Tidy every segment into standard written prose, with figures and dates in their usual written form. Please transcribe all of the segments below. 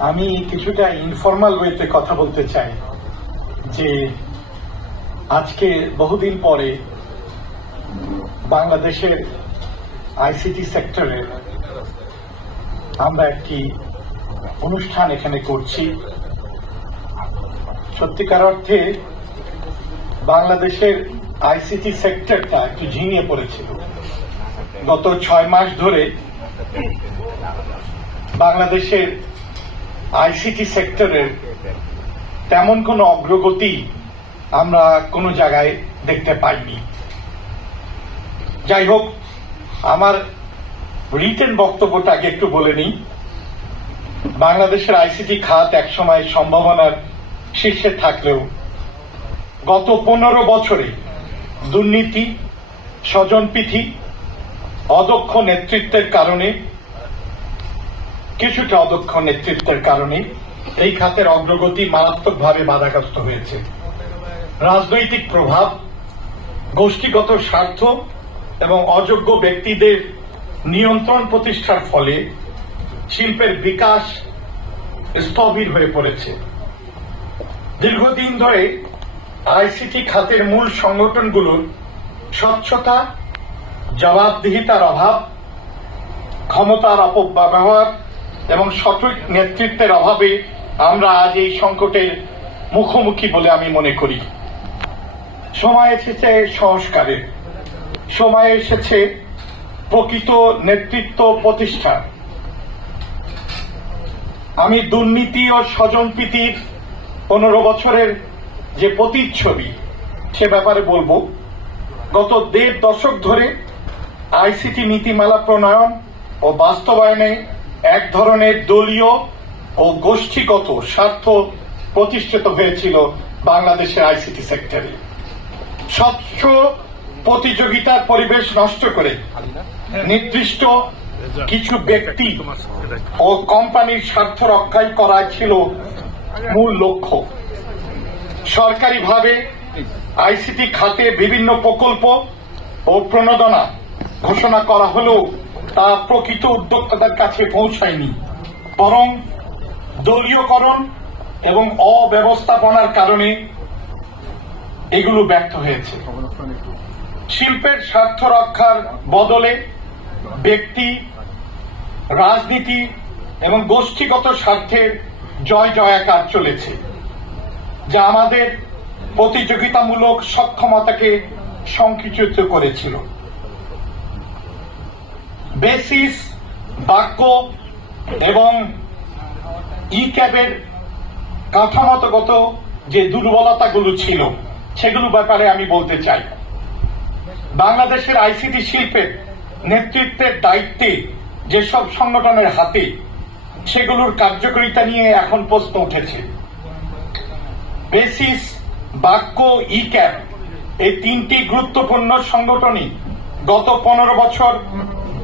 আমি কিছুটা ইনফর্মাল ওয়েতে কথা বলতে চাই যে আজকে বহুদিন পরে বাংলাদেশের আইসিটি সেক্টরে আমরা একটি অনুষ্ঠান এখানে করছি। সত্যিকার অর্থে বাংলাদেশের আইসিটি সেক্টরটা একটু ঝিমিয়ে পড়েছিল। গত 6 মাস ধরে বাংলাদেশের আইসিটি সেক্টরের তেমন কোনো অগ্রগতি আমরা কোনো জায়গায় দেখতে পাইনি। যাই হোক, আমার রিটেন বক্তব্যটা আগে একটু বলে নিই। বাংলাদেশের আইসিটি খাত একসময় সম্ভাবনার শীর্ষে থাকলেও গত 15 বছরে দুর্নীতি, স্বজনপ্রীতি, অদক্ষ নেতৃত্বের কারণে এই খাতের অগ্রগতি মারাত্মকভাবে বাধাগ্রস্ত হয়েছে। রাজনৈতিক প্রভাব, গোষ্ঠীগত স্বার্থ এবং অযোগ্য ব্যক্তিদের নিয়ন্ত্রণ প্রতিষ্ঠার ফলে শিল্পের বিকাশ স্থবির হয়ে পড়েছে। দীর্ঘদিন ধরে আইসিটি খাতের মূল সংগঠনগুলোর স্বচ্ছতা, জবাবদিহিতার অভাব, ক্ষমতার অপব্যবহার এবং সঠিক নেতৃত্বের অভাবে আমরা আজ এই সংকটের মুখোমুখি বলে আমি মনে করি। সময় এসেছে সংস্কারের, সময় এসেছে প্রকৃত নেতৃত্ব প্রতিষ্ঠা। আমি দুর্নীতি ও স্বজনপ্রীতির 15 বছরের যে প্রতিচ্ছবি সে ব্যাপারে বলবো। গত 1.5 দশক ধরে আইসিটি নীতিমালা প্রণয়ন ও বাস্তবায়নে এক ধরনের দলীয় ও গোষ্ঠীগত স্বার্থ প্রতিষ্ঠিত হয়েছিল বাংলাদেশের আইসিটি সেক্টরে। স্বচ্ছ প্রতিযোগিতার পরিবেশ নষ্ট করে নির্দিষ্ট কিছু ব্যক্তি ও কোম্পানির স্বার্থ রক্ষাই করা ছিল মূল লক্ষ্য। সরকারিভাবে আইসিটি খাতে বিভিন্ন প্রকল্প ও প্রণোদনা ঘোষণা করা হলেও তা প্রকৃত উদ্যোক্তাদের কাছে পৌঁছায়নি, বরং দলীয়করণ এবং অব্যবস্থাপনার কারণে এগুলো ব্যর্থ হয়েছে। শিল্পের স্বার্থ রক্ষার বদলে ব্যক্তি, রাজনীতি এবং গোষ্ঠীগত স্বার্থের জয় জয়াকার চলেছে, যা আমাদের প্রতিযোগিতামূলক সক্ষমতাকে সংকুচিত করেছিল। বেসিস, বাক্য এবং ইক্যাবের কাঠামোগত যে দুর্বলতাগুলো ছিল সেগুলো ব্যাপারে আমি বলতে চাই। বাংলাদেশের আইসিটি শিল্পের নেতৃত্বের দায়িত্বে যেসব সংগঠনের হাতে, সেগুলোর কার্যকারিতা নিয়ে এখন প্রশ্ন উঠেছে। বেসিস, বাক্য, ইক্যাব এই 3টি গুরুত্বপূর্ণ সংগঠনই গত 15 বছর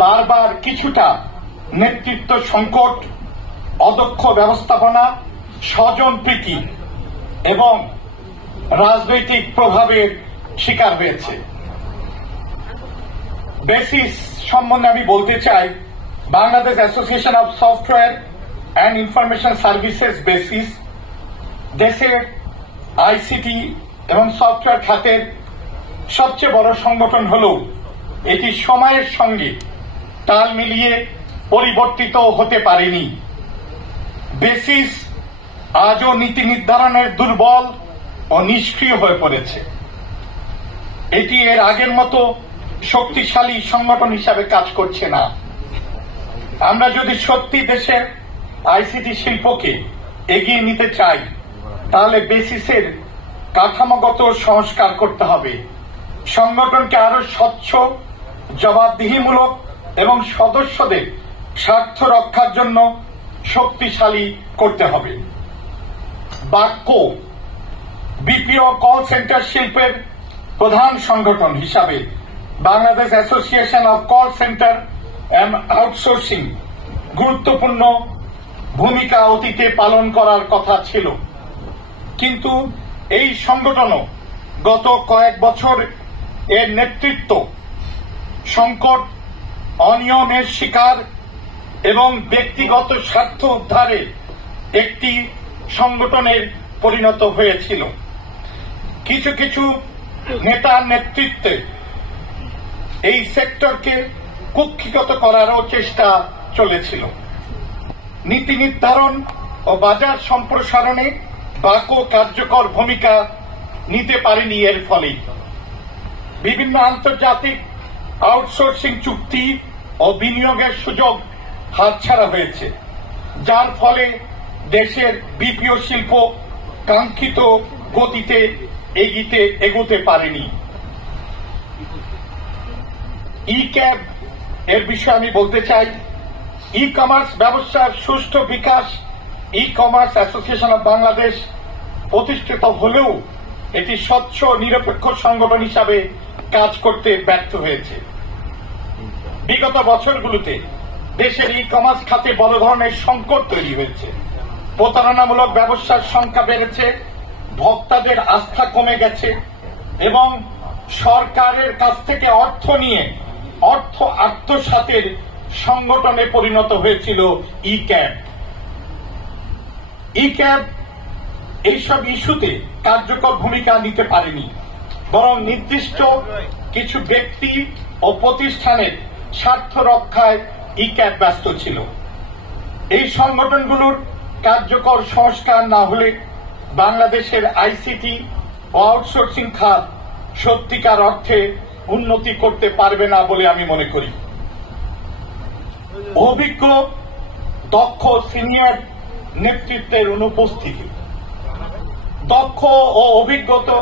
বারবার কিছুটা নেতৃত্ব সংকট, অদক্ষ ব্যবস্থাপনা, স্বজনপ্রীতি এবং রাজনৈতিক প্রভাবের শিকার হয়েছে। বেসিস সম্বন্ধে আমি বলতে চাই, Bangladesh association of software and information services basis দেশের আইসিটি এবং সফটওয়্যার খাতের সবচেয়ে বড় সংগঠন হলেও এটি সময়ের সঙ্গে তাল মিলিয়ে পরিবর্তিত হতে পারেনি। বেসিস আজও নীতি নির্ধারণের দুর্বল ও নিষ্ক্রিয় হয়ে পড়েছে। এটি এর আগের মতো শক্তিশালী সংগঠন হিসাবে কাজ করছে না। আমরা যদি সত্যি দেশের আইসিটি শিল্পকে এগিয়ে নিতে চাই, তাহলে বেসিসের কাঠামোগত সংস্কার করতে হবে। সংগঠনকে আরো স্বচ্ছ, জবাবদিহিমূলক এবং সদস্যদের স্বার্থ রক্ষার জন্য শক্তিশালী করতে হবে। বাক্য বিপিও কল সেন্টার শিল্পের প্রধান সংগঠন হিসাবে Bangladesh association of call centre and outsourcing গুরুত্বপূর্ণ ভূমিকা অতীতে পালন করার কথা ছিল, কিন্তু এই সংগঠনও গত কয়েক বছর এর নেতৃত্ব সংকট, অনিয়মের শিকার এবং ব্যক্তিগত স্বার্থ উদ্ধারে একটি সংগঠনের পরিণত হয়েছিল। কিছু কিছু নেতার নেতৃত্বে এই সেক্টরকে কুক্ষিগত করারও চেষ্টা চলেছিল। নীতি নির্ধারণ ও বাজার সম্প্রসারণে বাকো কার্যকর ভূমিকা নিতে পারেনি। এর ফলে বিভিন্ন আন্তর্জাতিক আউটসোর্সিং চুক্তি ও বিনিয়োগের সুযোগ হাতছাড়া হয়েছে, যার ফলে দেশের বিপিও শিল্প কাঙ্ক্ষিত গতিতে এগোতে পারেনি। ই ক্যাব এর বিষয়ে আমি বলতে চাই, ই কমার্স ব্যবসার সুষ্ঠু বিকাশ e commerce association of Bangladesh প্রতিষ্ঠিত হলেও এটি স্বচ্ছ নিরপেক্ষ সংগঠন হিসাবে কাজ করতে ব্যর্থ হয়েছে। বিগত বছরগুলোতে দেশের ই কমার্স খাতে বড় ধরনের সংকট তৈরি হয়েছে। প্রতারণামূলক ব্যবসার সংখ্যা বেড়েছে, ভোক্তাদের আস্থা কমে গেছে এবং সরকারের কাছ থেকে অর্থ নিয়ে অর্থ আত্মসাতের সংগঠনে পরিণত হয়েছিল ই ক্যাব। ই ক্যাব এইসব ইস্যুতে কার্যকর ভূমিকা নিতে পারেনি, বরং নির্দিষ্ট কিছু ব্যক্তি ও প্রতিষ্ঠানের স্বার্থ রক্ষায় ই ক্যাব ব্যস্ত ছিল। এই সংগঠনগুলোর কার্যকর সংস্কার না হলে বাংলাদেশের আইসিটি ও আউটসোর্সিং খাত সত্যিকার অর্থে উন্নতি করতে পারবে না বলে আমি মনে করি। অভিজ্ঞ দক্ষ সিনিয়র নেতৃত্বের অনুপস্থিতি, দক্ষ ও অভিজ্ঞতা